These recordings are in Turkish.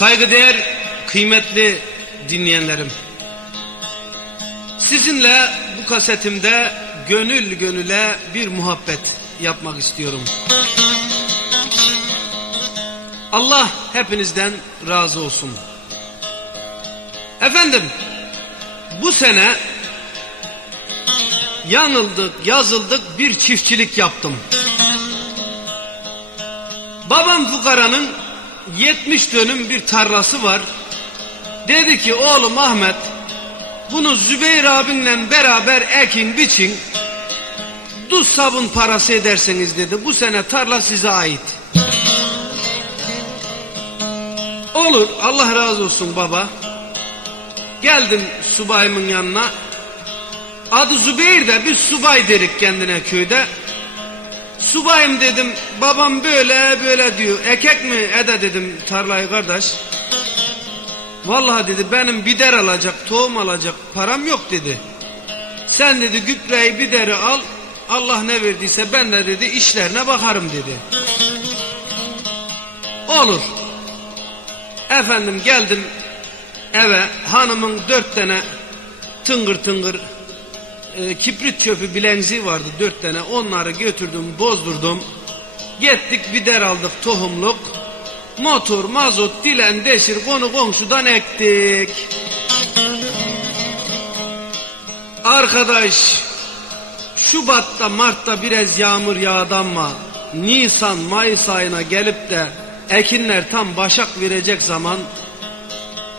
Saygıdeğer kıymetli dinleyenlerim. Sizinle bu kasetimde gönül gönüle bir muhabbet yapmak istiyorum. Allah hepinizden razı olsun. Efendim, bu sene yanıldık, yazıldık bir çiftçilik yaptım. Babam fukaranın 70 dönüm bir tarlası var. Dedi ki oğlum Ahmet bunu Zübeyir abinle beraber ekin biçin. Duz sabun parası ederseniz dedi. Bu sene tarla size ait. Olur Allah razı olsun baba. Geldim subayımın yanına. Adı Zübeyir de biz subay derik kendine köyde. Subayım dedim babam böyle böyle diyor. Ekek mi ede dedim tarlayı kardeş. Vallahi dedi benim bider alacak tohum alacak param yok dedi. Sen dedi gübreyi bideri al Allah ne verdiyse ben de dedi işlerine bakarım dedi. Olur. Efendim geldim eve hanımın dört tane tıngır tıngır e, kibrit çöpü bilenziği vardı dört tane onları götürdüm bozdurdum. Gittik bider aldık tohumluk. Motor, mazot, dilen, deşir, konu komşudan ektik. Arkadaş, Şubat'ta, Mart'ta biraz yağmur yağdı ama Nisan, Mayıs ayına gelip de ekinler tam başak verecek zaman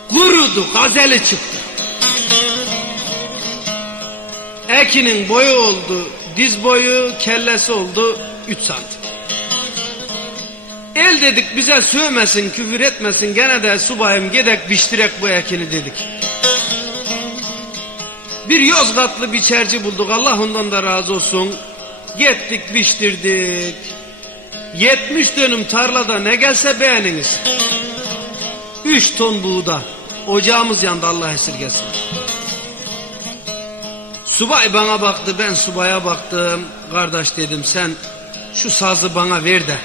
kurudu, gazeli çıktı. Ekinin boyu oldu, diz boyu, kellesi oldu 3 santim. El dedik bize sövmesin, küfür etmesin, gene de subayım gedek biştirek bu ekini dedik. Bir Yozgatlı biçerci bulduk, Allah ondan da razı olsun. Gittik biçtirdik. 70 dönüm tarlada ne gelse beğeniniz. 3 ton buğda. Ocağımız yandı Allah esirgesin. Subay bana baktı, ben subaya baktım. Kardeş dedim sen şu sazı bana ver de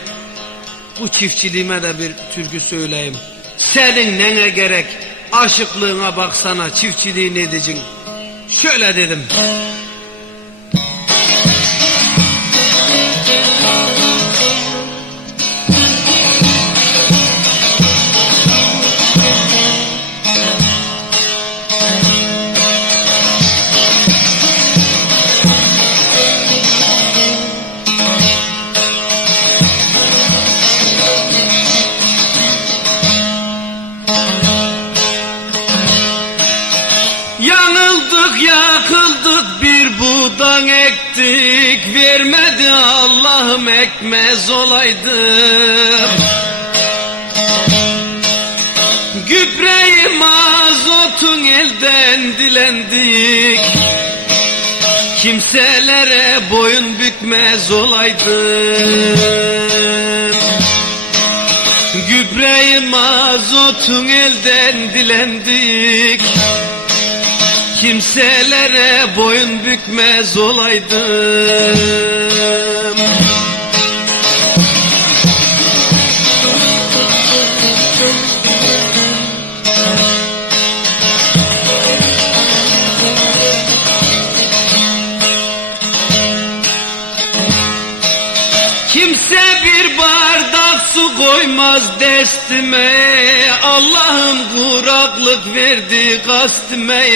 bu çiftçiliğime de bir türkü söyleyeyim. Senin nene gerek aşıklığına baksana çiftçiliği ne edeceksin. Şöyle dedim. Ektik Vermedi Allah'ım ekmez olaydım. Gübreyi mazotun elden dilendik. Kimselere boyun bükmez olaydım. Gübreyi mazotun elden dilendik Kimselere boyun bükmez olaydım. Kimse bir bardak su koymaz destime. Allah'ım kuraklık verdi kastime.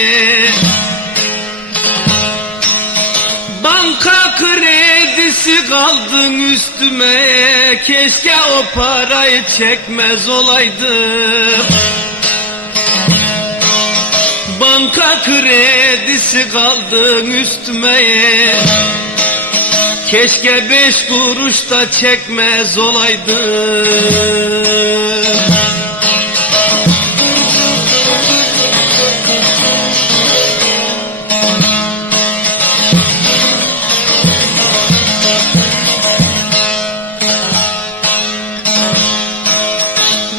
Banka kredisi kaldın üstüme. Keşke o parayı çekmez olaydım. Banka kredisi kaldın üstüme Keşke beş kuruş da çekmez olaydım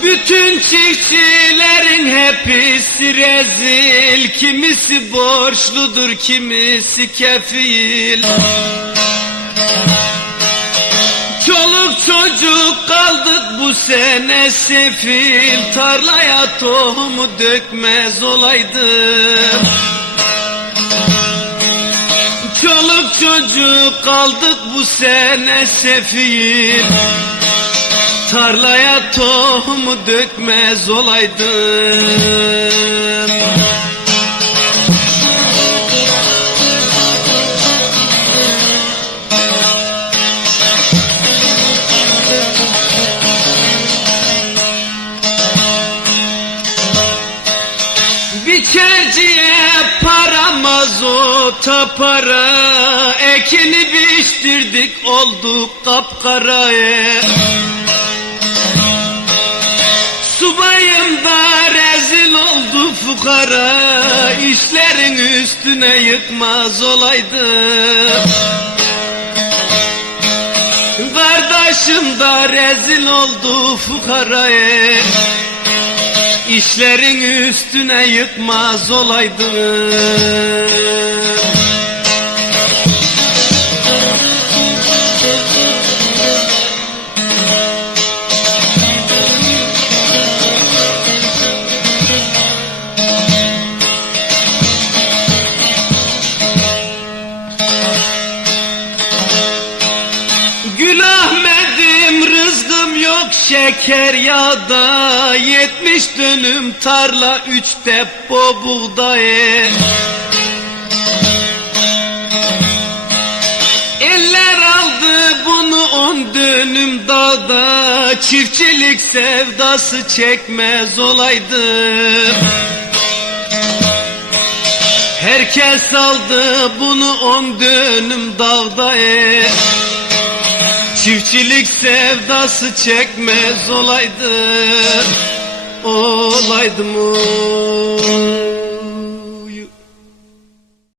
Bütün çiftçilerin hepsi rezil Kimisi borçludur kimisi kefil Çoluk çocuk kaldık bu sene sefil. Tarlaya tohumu dökmez olaydım. Çoluk çocuk kaldık bu sene sefil. Tarlaya tohumu dökmez olaydım Biçerciye para mazota para. Ekini biçtirdik olduk kapkara e. Subayım da rezil oldu fukara. İşlerin üstüne yıkmaz olaydım Kardeşim da rezil oldu fukaraya İşlerin üstüne yıkmaz olaydım şeker yağda Yetmiş dönüm tarla üç depo buğday Eller aldı bunu on dönüm dağda Çiftçilik sevdası çekmez olaydım Herkes aldı bunu on dönüm dağda e. Çiftçilik sevdası çekmez olaydım Olaydım oy.